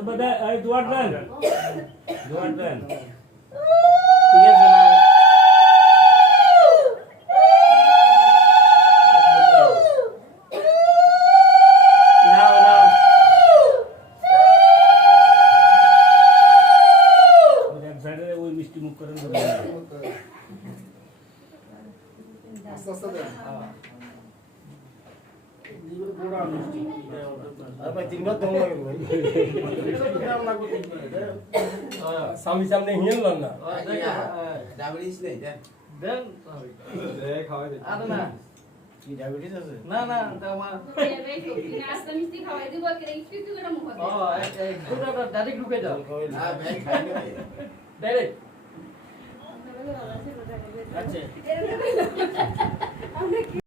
দুবাদা এই দুয়ার দেন দুয়ার দেন ঠিক আছে না নাও নাও ওই এক সাইডে ওই মিষ্টি মুখ করেন আস্তে আস্তে দেন পুরা মিষ্টি আর ভাই তিনবার দম লাগে ভাই দাম লাগবে সামনে সামনে হিল না ডায়াবেটিস নেই দেন দেন দে খাওয়াই দে আর না কি ডায়াবেটিস আছে না না তোমা নাস্তা মিষ্টি খাওয়াই দিব কি একটু একটু করে মুখ ও এই দুটো ডাইরেক্ট ঢুকে যাও না ভাই খাই না ডাইরেক্ট খাবে আচ্ছা